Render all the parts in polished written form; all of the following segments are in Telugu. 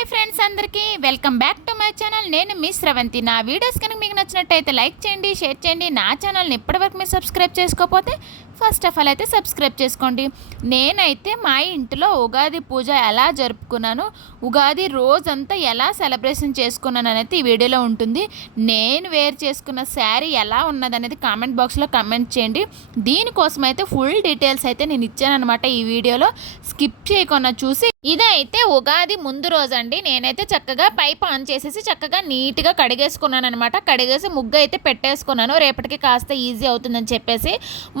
హాయ్ ఫ్రెండ్స్ అందరికీ welcome back to my channel. నేను మీ శ్రవంతి. నా వీడియోస్ కనుక మీకు నచ్చినట్టయితే లైక్ చేయండి, షేర్ చేయండి. నా ఛానల్ని ఇప్పటివరకు మీరు సబ్స్క్రైబ్ చేసుకోకపోతే ఫస్ట్ ఆఫ్ ఆల్ అయితే సబ్స్క్రైబ్ చేసుకోండి. నేనైతే మా ఇంట్లో ఉగాది పూజ ఎలా జరుపుకున్నాను, ఉగాది రోజంతా ఎలా సెలబ్రేషన్ చేసుకున్నాను అనేది ఈ వీడియోలో ఉంటుంది. నేను వేర్ చేసుకున్న శారీ ఎలా ఉన్నదనేది కామెంట్ బాక్స్లో కామెంట్ చేయండి. దీనికోసం అయితే ఫుల్ డీటెయిల్స్ అయితే నేను ఇచ్చాను అనమాట. ఈ వీడియోలో స్కిప్ చేయకుండా చూసి ఇదైతే ఉగాది ముందు రోజు అండి. నేనైతే చక్కగా పైప్ ఆన్ చేసేసి చక్కగా నీట్గా కడిగేసుకున్నాను అనమాట. కడిగేసి ముగ్గు అయితే పెట్టేసుకున్నాను. రేపటికి కాస్త ఈజీ అవుతుందని చెప్పేసి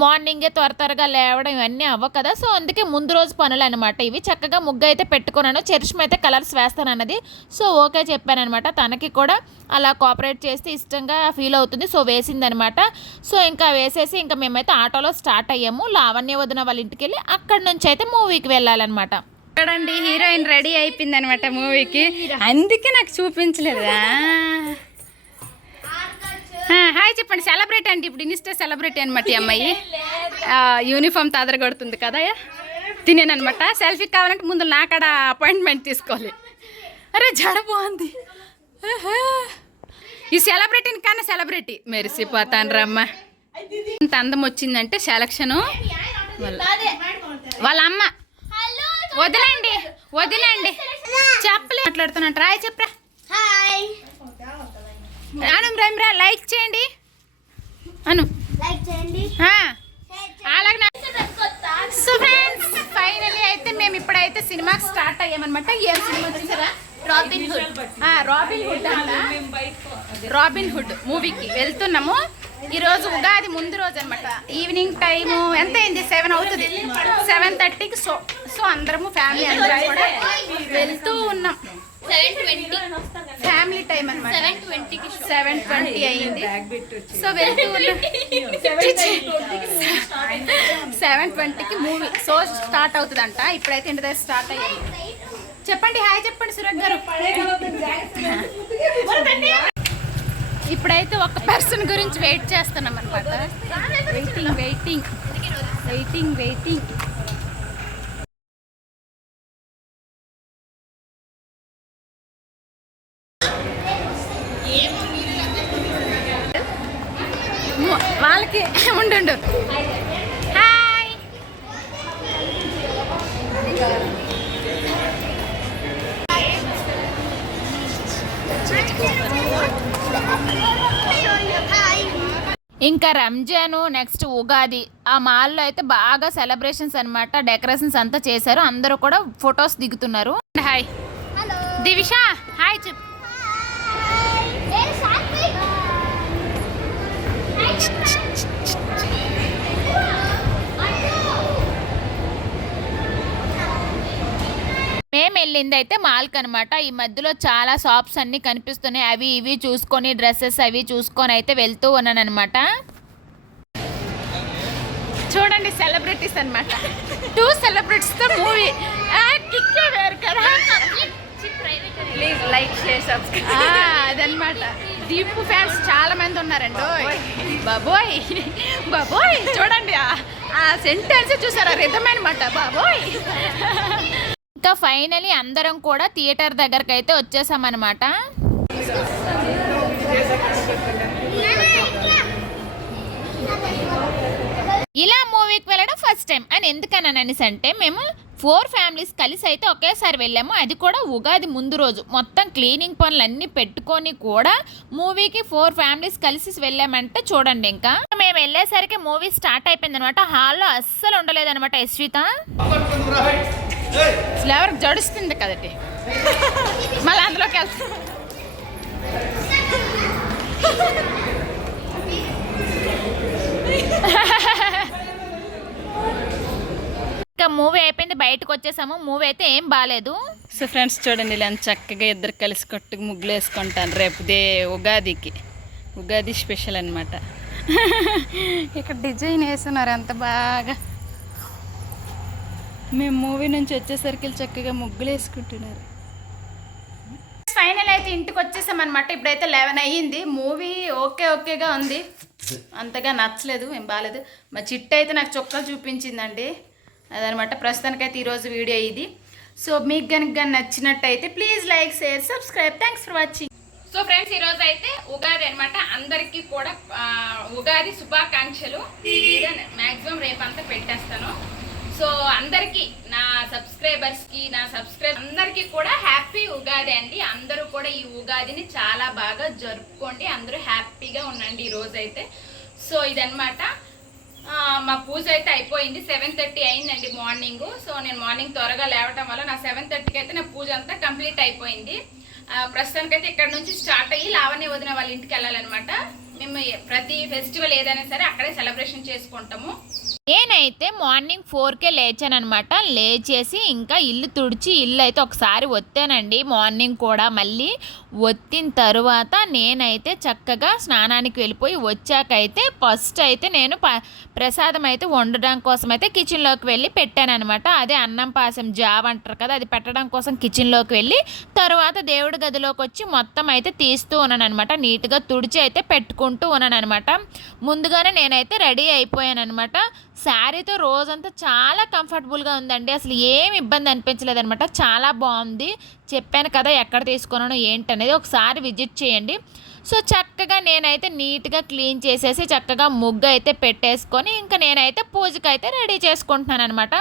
మార్నింగే త్వరగా లేవడం ఇవన్నీ అవ్వ కదా. సో అందుకే ముందు రోజు పనులు అనమాట ఇవి. చక్కగా ముగ్గు అయితే పెట్టుకున్నాను. చర్చం అయితే కలర్స్ వేస్తాను అన్నది. సో ఓకే చెప్పాను అనమాట. తనకి కూడా అలా కోఆపరేట్ చేస్తే ఇష్టంగా ఫీల్ అవుతుంది. సో వేసిందనమాట. సో ఇంకా వేసేసి ఇంకా మేమైతే ఆటోలో స్టార్ట్ అయ్యాము. లావణ్య వదిన వాళ్ళ ఇంటికి వెళ్ళి అక్కడి నుంచి అయితే మూవీకి వెళ్ళాలన్నమాట. చూడండి, హీరోయిన్ రెడీ అయిపోయింది అనమాట మూవీకి. అందుకే నాకు చూపించలేదా? హాయ్ చెప్పండి. సెలబ్రిటీ అండి, ఇప్పుడు ఇన్స్టా సెలబ్రిటీ అనమాట ఈ అమ్మాయి. యూనిఫామ్ తాదరగొడుతుంది కదా, తినేనమాట. సెల్ఫీ కావాలంటే ముందు నాకాడ అపాయింట్మెంట్ తీసుకోవాలి. అరే జడ బాగుంది. ఈ సెలబ్రిటీని కన్నా సెలబ్రిటీ మెరిసిపోతాను రమ్మ. ఇంత అందం వచ్చిందంటే సెలక్షను వాళ్ళ అమ్మ. వదిలేండి వదిలేండి చెప్పలే మాట్లాడుతున్నట్టు. రాయ్ చెప్పరా. అను లైక్ చేయండి అను. అలాగే. సో ఫ్రెండ్స్ ఫైనలీ అయితే మేము ఇప్పుడైతే సినిమాకి స్టార్ట్ అయ్యామన్నమాట. ఏం సినిమా చూసారా? రాబిన్ హుడ్ మూవీకి వెళ్తున్నాము. ఈరోజు ఉగాది ముందు రోజు అనమాట. ఈవినింగ్ టైము ఎంత అయింది? 7 అవుతుంది. 7:30కి సో అందరము ఫ్యామిలీ అందరూ కూడా వెళ్తూ ఉన్నాం. ఫ్యామిలీ టైం అనమాట. 7:20 అయింది. సో వెళ్తూ ఉన్నాం. 7:20కి మూవీ సో స్టార్ట్ అవుతుందంట. ఇప్పుడైతే ఇంటి దగ్గర స్టార్ట్ అయ్యాయి. చెప్పండి హాయ్ చెప్పండి సురేష్ గారు. ఇప్పుడైతే ఒక పర్సన్ గురించి వెయిట్ చేస్తున్నాం అనమాట. వెయిటింగ్ వాళ్ళకి ఉండు. హాయ్. ఇంకా రంజాను నెక్స్ట్ ఉగాది ఆ మాల్లో అయితే బాగా సెలబ్రేషన్స్ అనమాట. డెకరేషన్స్ అంతా చేశారు. అందరూ కూడా ఫొటోస్ దిగుతున్నారు. హాయ్ దివిష. హాయ్ చెప్పు. మేము వెళ్ళింది అయితే మాల్కి అనమాట. ఈ మధ్యలో చాలా షాప్స్ అన్నీ కనిపిస్తున్నాయి. అవి ఇవి చూసుకొని డ్రెస్సెస్ అవి చూసుకొని అయితే వెళ్తూ ఉన్నాను అనమాట. చూడండి సెలబ్రిటీస్ అనమాట. 2 సెలబ్రిటీస్తో movie. Please like share subscribe. అదనమాట. దీపు ఫ్యాన్స్ చాలా మంది ఉన్నారండి. బాబోయ్ బాబోయ్ చూడండి ఆ సెంటెన్స్ చూసారా? రిథమ్ అనమాట. బాబోయ్. ఇంకా ఫైనలీ అందరం కూడా థియేటర్ దగ్గరకు అయితే వచ్చేసామన్నమాట. ఇలా మూవీకి వెళ్ళడం ఫస్ట్ టైం. అని ఎందుకననేసి అంటే మేము 4 ఫ్యామిలీస్ కలిసి అయితే ఒకేసారి వెళ్ళాము. అది కూడా ఉగాది ముందు రోజు. మొత్తం క్లీనింగ్ పనులు అన్నీ పెట్టుకొని కూడా మూవీకి 4 ఫ్యామిలీస్ కలిసి వెళ్ళామంటే చూడండి. ఇంకా మేము వెళ్ళేసరికి మూవీ స్టార్ట్ అయిపోయింది అనమాట. హాల్లో అస్సలు ఉండలేదన్నమాట. యశ్విత ఫ్లేవర్ జడుస్తుంది కదండి. మళ్ళీ అందులోకి వెళ్తాం. ఇంకా మూవీ అయిపోయింది, బయటకు వచ్చేసాము. మూవీ అయితే ఏం బాగాలేదు. సో ఫ్రెండ్స్ చూడండి, ఇలా చక్కగా ఇద్దరు కలిసి కొట్టుకు ముగ్గులు వేసుకుంటాను రేపు ఉగాదికి. ఉగాది స్పెషల్ అనమాట. ఇక్కడ డిజైన్ వేస్తున్నారు ఎంత బాగా. మేము మూవీ నుంచి వచ్చేసరికి చక్కగా ముగ్గులు వేసుకుంటున్నారు. ఫైనల్ అయితే ఇంటికి వచ్చేసామన్నమాట. ఇప్పుడైతే 11 అయ్యింది. మూవీ ఓకేగా ఉంది, అంతగా నచ్చలేదు, ఏం బాగాలేదు. మా చిట్టు అయితే నాకు చొక్కా చూపించిందండి. అదనమాట. ప్రస్తుతానికైతే ఈరోజు వీడియో ఇది. సో మీకు కనుక నచ్చినట్టయితే please like share subscribe. Thanks for watching. So friends, ఈరోజు అయితే ఉగాది అనమాట. అందరికీ కూడా ఉగాది శుభాకాంక్షలు. ఈ వీడియో మ్యాక్సిమం రేపంతా పెట్టేస్తాను. సో అందరికీ, నా సబ్స్క్రైబర్స్కి, అందరికీ కూడా హ్యాపీ ఉగాది అండి. అందరూ కూడా ఈ ఉగాదిని చాలా బాగా జరుపుకోండి. అందరూ హ్యాపీగా ఉండండి ఈ రోజు అయితే. సో ఇదనమాట. మా పూజ అయితే అయిపోయింది. 7:30 అయిందండి మార్నింగ్. సో నేను మార్నింగ్ త్వరగా లేవటం వల్ల నా 7:30కి అయితే నా పూజ అంతా కంప్లీట్ అయిపోయింది. ప్రస్తుతానికైతే ఇక్కడ నుంచి స్టార్ట్ అయ్యి లావణ్య వదిన వాళ్ళ ఇంటికి వెళ్ళాలన్నమాట. మేము ప్రతి ఫెస్టివల్ ఏదైనా సరే అక్కడే సెలబ్రేషన్ చేసుకుంటాము. నేనైతే మార్నింగ్ 4కే లేచానమాట. లేచేసి ఇంకా ఇల్లు తుడిచి ఇల్లు అయితే ఒకసారి ఒత్తానండి. మార్నింగ్ కూడా మళ్ళీ ఒత్తిన తరువాత నేనైతే చక్కగా స్నానానికి వెళ్ళిపోయి వచ్చాకైతే ఫస్ట్ అయితే నేను ప్రసాదం అయితే వండడం కోసం అయితే కిచెన్లోకి వెళ్ళి పెట్టానమాట. అదే అన్నం పాసం జావ్ అంటారు కదా, అది పెట్టడం కోసం కిచెన్లోకి వెళ్ళి తర్వాత దేవుడి గదిలోకి వచ్చి మొత్తం అయితే తీస్తూ ఉన్నాను అనమాట. నీట్గా తుడిచి అయితే పెట్టుకుంటూ ఉన్నాను అనమాట. ముందుగానే నేనైతే రెడీ అయిపోయాను అనమాట. శారీతో రోజంతా చాలా కంఫర్టబుల్గా ఉందండి. అసలు ఏం ఇబ్బంది అనిపించలేదు అనమాట. చాలా బాగుంది. చెప్పాను కదా ఎక్కడ తీసుకున్నాను ఏంటనేది, ఒకసారి విజిట్ చేయండి. సో చక్కగా నేనైతే నీట్గా క్లీన్ చేసేసి చక్కగా ముగ్గు అయితే పెట్టేసుకొని ఇంకా నేనైతే పూజకి అయితే రెడీ చేసుకుంటున్నాను అనమాట.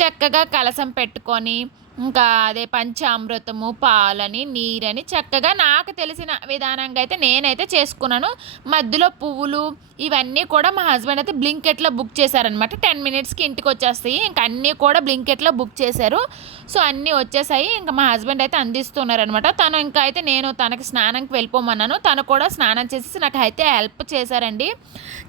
చక్కగా కలసం పెట్టుకొని ఇంకా అదే పంచామృతము, పాలని, నీరని చక్కగా నాకు తెలిసిన విధానంగా అయితే నేనైతే చేసుకున్నాను. మధ్యలో పువ్వులు ఇవన్నీ కూడా మా హస్బెండ్ అయితే బ్లింకెట్లో బుక్ చేశారనమాట. 10 మినిట్స్కి ఇంటికి వచ్చేస్తాయి. ఇంకా అన్నీ కూడా బ్లింకెట్లో బుక్ చేశారు. సో అన్నీ వచ్చేసాయి. ఇంకా మా హస్బెండ్ అయితే అందిస్తున్నారనమాట. తను ఇంకా అయితే నేను తనకి స్నానంకి వెళ్ళిపోమన్నాను. తను కూడా స్నానం చేసేసి నాకు అయితే హెల్ప్ చేశారండి.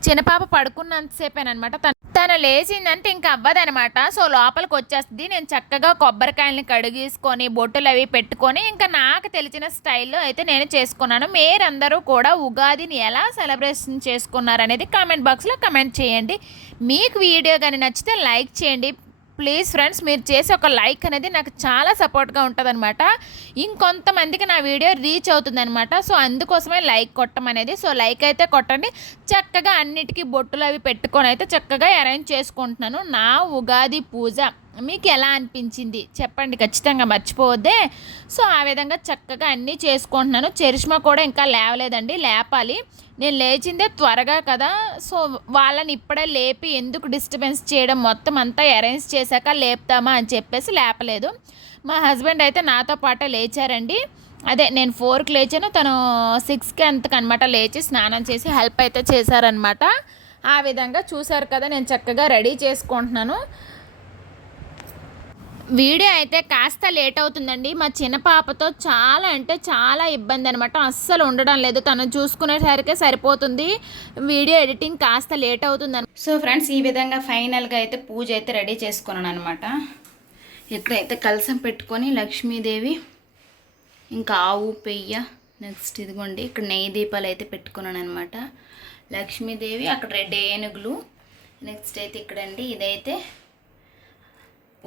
చిన్నపాప పడుకున్నంతసేపేనమాట. తను లేచిందంటే ఇంకా అవ్వదనమాట. సో లోపలికి వచ్చేస్తుంది. నేను చక్కగా కొబ్బరికాయలని కడిగేసుకొని బొట్టులు అవి పెట్టుకొని ఇంకా నాకు తెలిసిన స్టైల్లో అయితే నేను చేసుకున్నాను. మీరందరూ కూడా ఉగాదిని ఎలా సెలబ్రేషన్ చేసుకున్నారు అనేది కామెంట్ బాక్స్లో కమెంట్ చేయండి. మీకు వీడియో కానీ నచ్చితే లైక్ చేయండి ప్లీజ్ ఫ్రెండ్స్. మీరు చేసే ఒక లైక్ అనేది నాకు చాలా సపోర్ట్గా ఉంటుందన్నమాట. ఇంకొంతమందికి నా వీడియో రీచ్ అవుతుందన్నమాట. సో అందుకోసమే లైక్ కొట్టమనేది. సో లైక్ అయితే కొట్టండి. చక్కగా అన్నిటికీ బొట్టులు అవి పెట్టుకొని అయితే చక్కగా అరేంజ్ చేసుకుంటున్నాను. నా ఉగాది పూజ మీకు ఎలా అనిపించింది చెప్పండి, ఖచ్చితంగా మర్చిపోవద్దే. సో ఆ విధంగా చక్కగా అన్నీ చేసుకుంటున్నాను. చరిష్మా కూడా ఇంకా లేవలేదండి, లేపాలి. నేను లేచిందే త్వరగా కదా, సో వాళ్ళని ఇప్పుడే లేపి ఎందుకు డిస్టర్బెన్స్ చేయడం, మొత్తం అంతా అరేంజ్ చేశాక లేపుతామా అని చెప్పేసి లేపలేదు. మా హస్బెండ్ అయితే నాతో పాటే లేచారండి. అదే నేను 4కి లేచాను, తను 6కి అంతకనమాట లేచి స్నానం చేసి హెల్ప్ అయితే చేశారనమాట. ఆ విధంగా చూశారు కదా, నేను చక్కగా రెడీ చేసుకుంటున్నాను. వీడియో అయితే కాస్త లేట్ అవుతుందండి. మా చిన్న పాపతో చాలా అంటే చాలా ఇబ్బంది అనమాట. అస్సలు ఉండడం లేదు. తను చూసుకునేసరికి సరిపోతుంది. వీడియో ఎడిటింగ్ కాస్త లేట్ అవుతుంది. సో ఫ్రెండ్స్, ఈ విధంగా ఫైనల్గా అయితే పూజ అయితే రెడీ చేసుకున్నాను అనమాట. ఇక్కడైతే కలసం పెట్టుకొని లక్ష్మీదేవి, ఇంకా ఆవు పెయ్య, నెక్స్ట్ ఇదిగోండి ఇక్కడ నెయ్యి దీపాలు అయితే పెట్టుకున్నాను అనమాట. లక్ష్మీదేవి, అక్కడ 2 ఏనుగులు, నెక్స్ట్ అయితే ఇక్కడండి ఇదైతే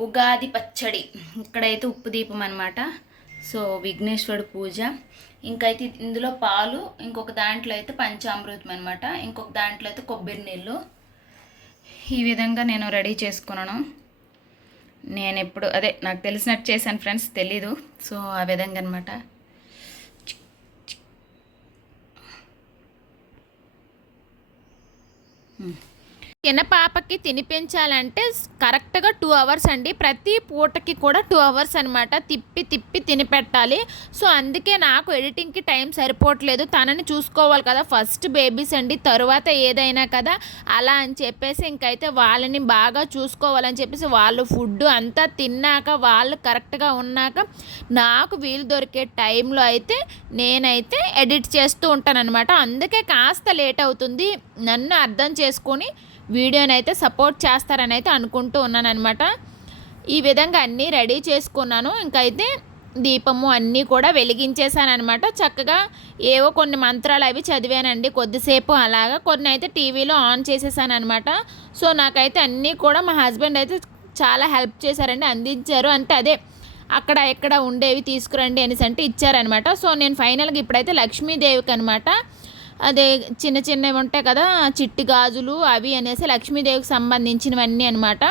ఉగాది పచ్చడి, ఇక్కడైతే ఉప్పు దీపం అనమాట. సో విఘ్నేశ్వరుడు పూజ, ఇంకైతే ఇందులో పాలు, ఇంకొక దాంట్లో అయితే పంచామృతం అనమాట, ఇంకొక దాంట్లో అయితే కొబ్బరి నీళ్ళు. ఈ విధంగా నేను రెడీ చేసుకున్నాను. నేను ఎప్పుడు అదే నాకు తెలిసినట్టు చేశాను ఫ్రెండ్స్, తెలీదు. సో ఆ విధంగా అనమాట. చిన్న పాపకి తినిపించాలంటే కరెక్ట్గా 2 అవర్స్ అండి. ప్రతి పూటకి కూడా 2 అవర్స్ అనమాట. తిప్పి తిప్పి తినిపెట్టాలి. సో అందుకే నాకు ఎడిటింగ్కి టైం సరిపోవట్లేదు. తనని చూసుకోవాలి కదా, ఫస్ట్ బేబీస్ అండి, తరువాత ఏదైనా కదా, అలా అని చెప్పేసి ఇంకైతే వాళ్ళని బాగా చూసుకోవాలని చెప్పేసి వాళ్ళు ఫుడ్ అంతా తిన్నాక వాళ్ళు కరెక్ట్గా ఉన్నాక నాకు వీలు దొరికే టైంలో అయితే నేనైతే ఎడిట్ చేస్తూ ఉంటానన్నమాట. అందుకే కాస్త లేట్ అవుతుంది. నన్ను అర్థం చేసుకొని వీడియోని అయితే సపోర్ట్ చేస్తారని అయితే అనుకుంటూ ఉన్నాను అనమాట. ఈ విధంగా అన్నీ రెడీ చేసుకున్నాను. ఇంకైతే దీపము అన్నీ కూడా వెలిగించేసాను అనమాట. చక్కగా ఏవో కొన్ని మంత్రాలు అవి చదివానండి కొద్దిసేపు అలాగా. కొన్ని అయితే టీవీలో ఆన్ చేసేసాను అనమాట. సో నాకైతే అన్నీ కూడా మా హస్బెండ్ అయితే చాలా హెల్ప్ చేశారండి, అందించారు. అంటే అదే అక్కడ ఎక్కడ ఉండేవి తీసుకురండి అనేసి అంటే ఇచ్చారనమాట. సో నేను ఫైనల్గా ఇప్పుడైతే లక్ష్మీదేవికి అనమాట, అదే చిన్న చిన్నవి ఉంటాయి కదా చిట్టి గాజులు అవి అనేసి లక్ష్మీదేవికి సంబంధించినవన్నీ అనమాట.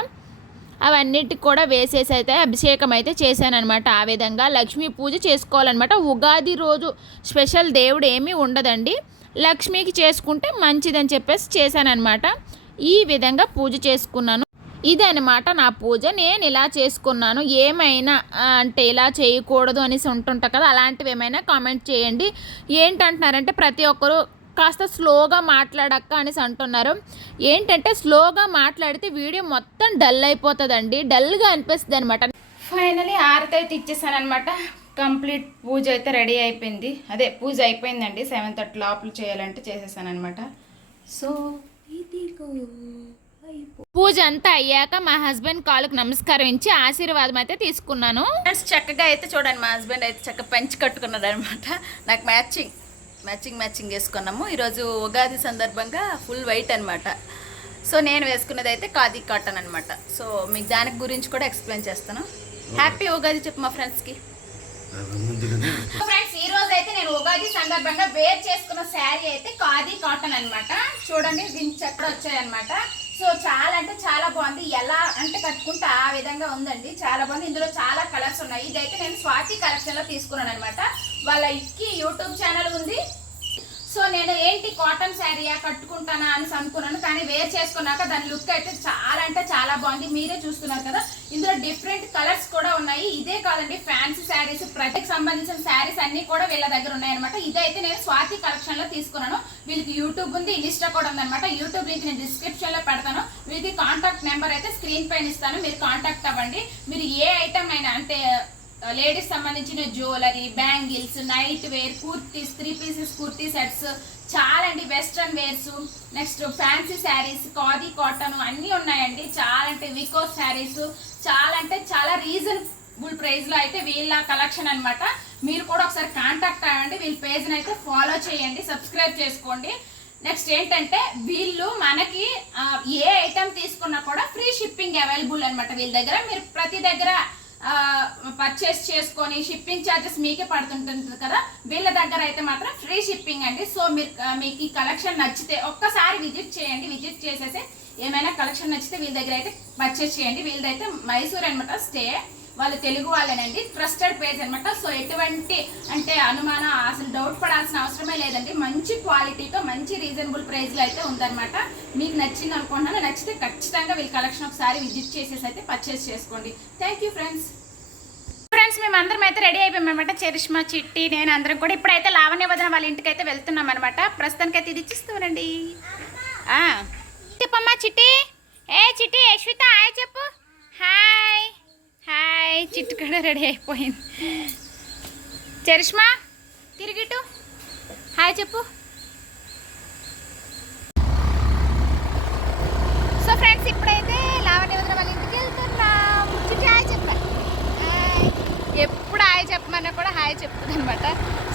అవన్నిటికి కూడా వేసేసి అయితే అభిషేకం అయితే చేశానమాట. ఆ విధంగా లక్ష్మీ పూజ చేసుకోవాలన్నమాట. ఉగాది రోజు స్పెషల్ దేవుడు ఏమీ ఉండదండి, లక్ష్మికి చేసుకుంటే మంచిదని చెప్పేసి చేశానన్నమాట. ఈ విధంగా పూజ చేసుకున్నాను. ఇదనమాట నా పూజ. నేను ఇలా చేసుకున్నాను. ఏమైనా అంటే ఇలా చేయకూడదు అనేసి ఉంటుంటా కదా, అలాంటివి ఏమైనా కామెంట్ చేయండి. ఏంటంటున్నారంటే ప్రతి ఒక్కరు కాస్త స్లోగా మాట్లాడక్క అనేసి అంటున్నారు. ఏంటంటే స్లోగా మాట్లాడితే వీడియో మొత్తం డల్ అయిపోతుందండి, డల్గా అనిపిస్తుంది అనమాట. ఫైనలీ హారతి అయితే ఇచ్చేసాను అనమాట. కంప్లీట్ పూజ అయితే రెడీ అయిపోయింది. అదే పూజ అయిపోయిందండి. 7:30 లోపల చేయాలంటే చేసేసాను అనమాట. సో ఇదిగో పూజ అంతా అయ్యాక మా హస్బెండ్ కాళ్ళకు నమస్కారం ఇచ్చి ఆశీర్వాదం అయితే తీసుకున్నాను. చక్కగా అయితే చూడండి, మా హస్బెండ్ అయితే చక్కగా పంచి కట్టుకున్నాడు అనమాట. నాకు మ్యాచింగ్ వేసుకున్నాము. ఈరోజు ఉగాది సందర్భంగా ఫుల్ వైట్ అనమాట. సో నేను వేసుకున్నది అయితే ఖాదీ కాటన్ అనమాట. సో మీకు దానికి గురించి కూడా ఎక్స్ప్లెయిన్ చేస్తాను. హ్యాపీ ఉగాది చెప్పు మా ఫ్రెండ్స్కి. ఫ్రెండ్స్, ఈ రోజు అయితే నేను ఉగాది సందర్భంగా వేర్ చేసుకున్న శారీ అయితే ఖాదీ కాటన్ అనమాట. చూడండి దీనికి చక్కడ వచ్చాయన్నమాట. సో చాలా అంటే చాలా బాగుంది. ఎలా అంటే కట్టుకుంటే ఆ విధంగా ఉందండి, చాలా బాగుంది. ఇందులో చాలా కలర్స్ ఉన్నాయి. ఇదైతే నేను స్వాతి కలెక్షన్ లో తీసుకున్నాను అనమాట. వాళ్ళ ఇక్కి యూట్యూబ్ ఛానల్ ఉంది. సో నేను ఏంటి కాటన్ శారీయా కట్టుకుంటానా అని అనుకున్నాను, కానీ వేర్ చేసుకున్నాక దాని లుక్ అయితే చాలా అంటే చాలా బాగుంది. మీరే చూస్తున్నారు కదా, ఇందులో డిఫరెంట్ కలర్స్ కూడా ఉన్నాయి. ఇదే కాదండి, ఫ్యాన్సీ శారీస్, ప్రతికి సంబంధించిన శారీస్ అన్ని కూడా వీళ్ళ దగ్గర ఉన్నాయన్నమాట. ఇదైతే నేను స్వాతి కలెక్షన్ లో తీసుకున్నాను. వీళ్ళకి యూట్యూబ్ ఉంది, ఇన్స్టా కూడా ఉందన్నమాట. యూట్యూబ్ లింక్ నేను డిస్క్రిప్షన్ లో పెడతాను. వీళ్ళకి కాంటాక్ట్ నెంబర్ అయితే స్క్రీన్ పైన ఇస్తాను, మీరు కాంటాక్ట్ అవ్వండి. మీరు ఏ ఐటమ్ అయినా అంటే లేడీస్ సంబంధించిన jewellery, bangles, night wear, kurtis, 3 pieces kurti sets, చాలా అండి western wears, next fancy saris, khadi cotton అన్నీ ఉన్నాయండి. చాలా అంటే వికోస్ శారీస్, చాలా అంటే చాలా రీజనబుల్ ప్రైస్లో అయితే వీళ్ళ కలెక్షన్ అనమాట. మీరు కూడా ఒకసారి కాంటాక్ట్ అవ్వండి. వీళ్ళ పేజ్ని అయితే ఫాలో చేయండి, సబ్స్క్రైబ్ చేసుకోండి. నెక్స్ట్ ఏంటంటే వీళ్ళు మనకి ఏ ఐటమ్ తీసుకున్నా కూడా ఫ్రీ షిప్పింగ్ అవైలబుల్ అనమాట వీళ్ళ దగ్గర. మీరు ప్రతి దగ్గర పర్చేస్ చేసుకొని షిప్పింగ్ ఛార్జెస్ మీకే పడుతుంటుంది కదా, వీళ్ళ దగ్గర అయితే మాత్రం ఫ్రీ షిప్పింగ్ అండి. సో మీకు ఈ కలెక్షన్ నచ్చితే ఒక్కసారి విజిట్ చేయండి. విజిట్ చేసేసి ఏమైనా కలెక్షన్ నచ్చితే వీళ్ళ దగ్గర అయితే పర్చేస్ చేయండి. వీళ్ళదైతే మైసూర్ అనమాట స్టే, వాళ్ళు తెలుగు వాళ్ళేనండి, ట్రస్టెడ్ పేజ్ అనమాట. సో ఎటువంటి అంటే అనుమానం అసలు డౌట్ పడాల్సిన అవసరమే లేదండి. మంచి క్వాలిటీతో మంచి రీజనబుల్ ప్రైస్లో అయితే ఉందన్నమాట. మీకు నచ్చింది అనుకుంటున్నాను. నచ్చితే ఖచ్చితంగా వీళ్ళ కలెక్షన్ ఒకసారి విజిట్ చేసేసి అయితే పర్చేస్ చేసుకోండి. Thank you friends. మేము అందరం అయితే రెడీ అయిపోయామన్నమాట. చరిష్మా, చిట్టి, నేను అందరం కూడా ఇప్పుడైతే లావణ్య వదిన వాళ్ళ ఇంటికి అయితే వెళ్తున్నాం అనమాట. ప్రస్తుతానికి అయితే ఇది ఇచ్చిస్తానండి. చెప్పమ్మా చిట్టి. చిట్టి, యశ్విత హాయ్ చెప్పు. Hi hi. చిట్టు కూడా రెడీ అయిపోయింది. చరిష్మా తిరిగిటు హాయ్ చెప్పు. సో ఫ్రెండ్స్, ఇప్పుడైతే లావణ్య వదిన వాళ్ళ ఇంటికి వెళ్తున్నాం. చిట్టి హాయ్ చెప్పా. హాయ్. ఎప్పుడు హాయ్ చెప్పమన్నా కూడా హాయ్ చెప్తుంది అనమాట.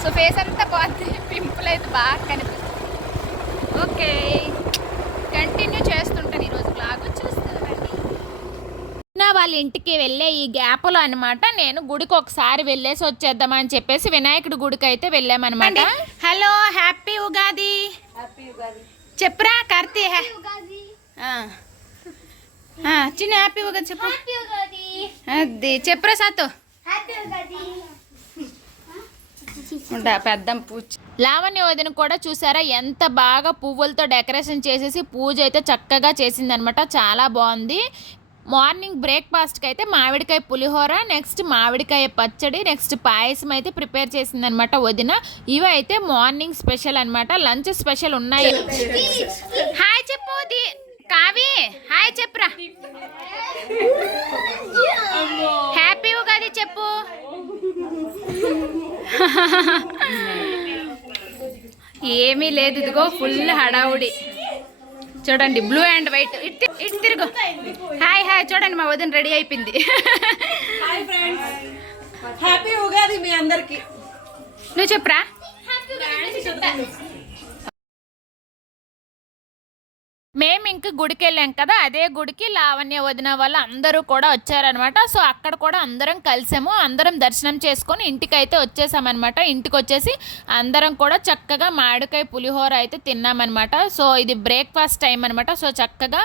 సో ఫేస్ అంతా బాగుంది, పింపుల్ అయితే బాగా కనిపిస్తుంది. ఓకే, కంటిన్యూ చేస్తుంటాను ఈరోజు బ్లాగ్, చూస్తుందండి. వాళ్ళ ఇంటికి వెళ్ళే ఈ గ్యాప్లో అనమాట నేను గుడికి ఒకసారి వెళ్ళేసి వచ్చేద్దామని చెప్పేసి వినాయకుడి గుడికి అయితే వెళ్ళామన్నమాట. Hello, happy Ugadi. చెప్పురా కార్తీ. చిన్న హ్యాపీ ఉగాది చెప్పు. అది చెప్పురా సాతో. పెద్ద పూజ. లావణ్య వదిన కూడా చూసారా ఎంత బాగా పువ్వులతో డెకరేషన్ చేసేసి పూజ అయితే చక్కగా చేసిందనమాట. చాలా బాగుంది. మార్నింగ్ బ్రేక్ఫాస్ట్కి అయితే మామిడికాయ పులిహోర, నెక్స్ట్ మామిడికాయ పచ్చడి, నెక్స్ట్ పాయసం అయితే ప్రిపేర్ చేసిందనమాట వదిన. ఇవి అయితే మార్నింగ్ స్పెషల్ అనమాట. లంచ్ స్పెషల్ ఉన్నాయి. హాయ్ చెప్పు కావి. హాయ్ చెప్పురా. హ్యాపీ ఉగాది చెప్పు. ఏమీ లేదు, ఇదిగో ఫుల్ హడావుడి. చూడండి బ్లూ అండ్ వైట్. ఇటు తిరుగు. Hi hi. చూడండి మా వదిన రెడీ అయిపోయింది. హ్యాపీ ఉగాది మీ అందరికి. నువ్వు చెప్పురా. మేము ఇంక గుడికి వెళ్ళాం కదా, అదే గుడికి లావణ్య వదిన వాళ్ళు అందరూ కూడా వచ్చారనమాట. సో అక్కడ కూడా అందరం కలిసాము. అందరం దర్శనం చేసుకొని ఇంటికైతే వచ్చేసామన్నమాట. ఇంటికి వచ్చేసి అందరం కూడా చక్కగా మామిడికాయ పులిహోర అయితే తిన్నామన్నమాట. సో ఇది బ్రేక్ఫాస్ట్ టైం అనమాట. సో చక్కగా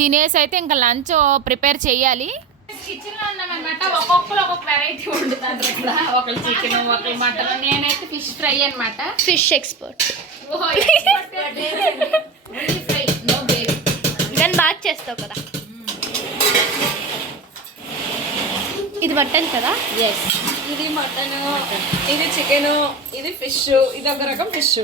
తినేసి అయితే ఇంకా లంచ్ ప్రిపేర్ చేయాలి. కిచెన్ లో ఉన్నామన్నమాట. ఒక్కొక్కరు ఒక్కొక్క వెరైటీ వండుతారు ఇక్కడ. ఒకళ్ళు చికెన్, ఒకళ్ళు మటన్. నేనైతే ఫిష్ ఫ్రై అనమాట. ఫిష్ ఎక్స్పర్ట్ కానీ బాగా చేస్తావు కదా. ఇది మటన్ కదా? ఎస్, ఇది మటన్, ఇది చికెన్, ఇది ఫిష్, ఇది ఒక రకం ఫిష్.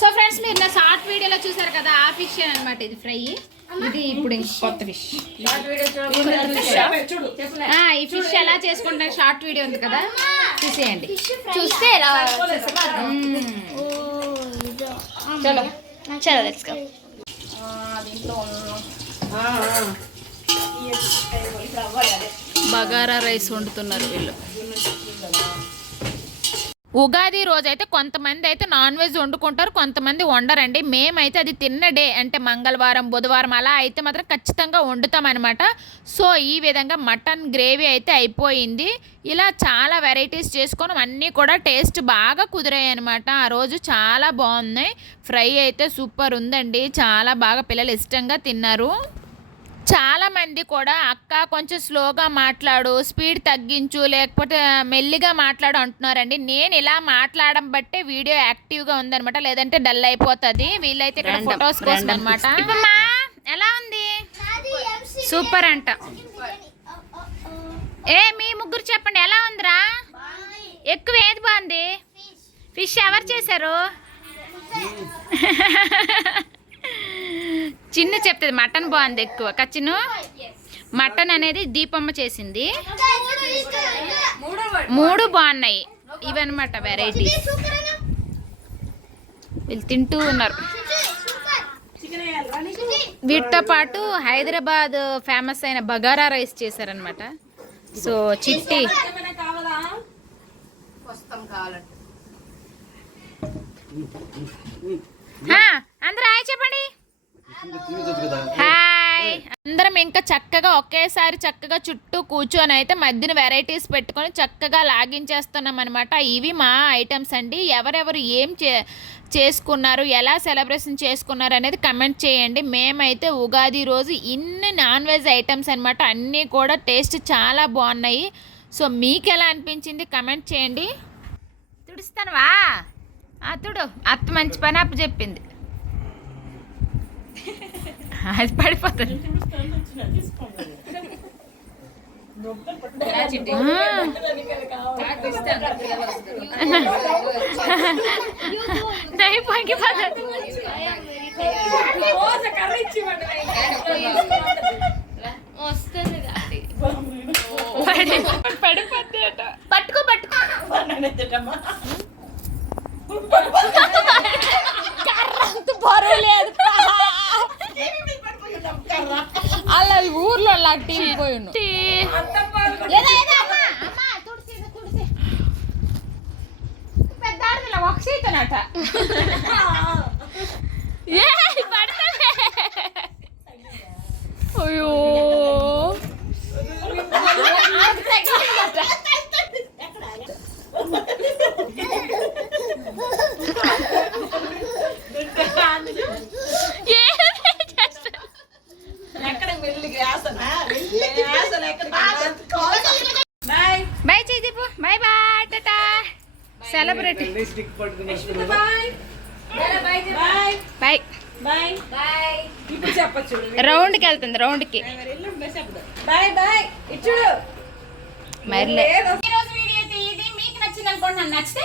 సో ఫ్రెండ్స్, మీరు నా షార్ట్ వీడియోలో చూసారు కదా, ఆ ఫిష్ అనమాట ఇది ఫ్రై. ఇది ఇప్పుడు ఇంక కొత్త ఫిష్. ఈ ఫిష్ ఎలా చేసుకుంటారు షార్ట్ వీడియో ఉంది కదా, చూసేయండి. చూస్తే ఎలా చలో చలో లెట్స్ గో. బగారా రైస్ వండుతున్నారు వీళ్ళు. ఉగాది రోజైతే కొంతమంది అయితే నాన్ వెజ్ వండుకుంటారు, కొంతమంది వండరండి. మేమైతే అది తిన్న డే అంటే మంగళవారం, బుధవారం అలా అయితే మాత్రం ఖచ్చితంగా వండుతామన్నమాట. సో ఈ విధంగా మటన్ గ్రేవీ అయితే అయిపోయింది. ఇలా చాలా వెరైటీస్ చేసుకొని అన్నీ కూడా టేస్ట్ బాగా కుదిరాయి అనమాట. ఆ రోజు చాలా బాగున్నాయి. ఫ్రై అయితే సూపర్ ఉందండి. చాలా బాగా పిల్లలు ఇష్టంగా తిన్నారు. చాలామంది కూడా అక్క కొంచెం స్లోగా మాట్లాడు, స్పీడ్ తగ్గించు, లేకపోతే మెల్లిగా మాట్లాడు అంటున్నారండి. నేను ఇలా మాట్లాడడం బట్టే వీడియో యాక్టివ్గా ఉందనమాట, లేదంటే డల్ అయిపోతుంది. వీళ్ళైతే ఇక్కడ ఫొటోస్ కోసం అనమాట. ఎలా ఉంది? సూపర్ అంట. మీ ముగ్గురు చెప్పండి ఎలా ఉందిరా? ఎక్కువ ఏది బాగుంది? ఫిష్ ఎవరు చేశారు? చిన్న చెప్తుంది మటన్ బాగుంది ఎక్కువ. కచ్చిను మటన్ అనేది దీపమ్మ చేసింది. 3 బాగున్నాయి. ఇవన్నమాట వెరైటీస్. వీళ్ళు తింటూ ఉన్నారు. వీటితో పాటు హైదరాబాద్ ఫేమస్ అయిన బగారా రైస్ చేశారనమాట. సో చిట్టి అందరూ హాయ్ చెప్పండి. హాయ్. అందరం ఇంకా చక్కగా ఒకేసారి చక్కగా చుట్టూ కూర్చొని అయితే మధ్యన వెరైటీస్ పెట్టుకొని చక్కగా లాగించేస్తున్నాం అనమాట. ఇవి మా ఐటమ్స్ అండి. ఎవరెవరు ఏం చేసుకున్నారు, ఎలా సెలబ్రేషన్ చేసుకున్నారు అనేది కమెంట్ చేయండి. మేమైతే ఉగాది రోజు ఇన్ని నాన్ వెజ్ ఐటమ్స్ అనమాట. అన్నీ కూడా టేస్ట్ చాలా బాగున్నాయి. సో మీకు ఎలా అనిపించింది కమెంట్ చేయండి. తుడుస్తానువా? తుడు. అత్త మంచి పని అప్పు చెప్పింది. అది పడిపోతుంది. పడిపోద్ది. పట్టుకో పట్టుకో. కర్రంత బరువు లేదు. అలా ఊర్లో టీవీ పోయిండు. పెద్ద ఒక సీతనట. అయ్యో బాయ్ చేదీపు. బాయ్ బాయ్ టాటా. సెలబ్రేట్. Bye bye. రౌండ్కి వెళ్తుంది. రౌండ్కి బాయ్ బాయ్. మరి ఈరోజు వీడియో అయితే ఇది మీకు నచ్చింది అనుకోండి. నచ్చితే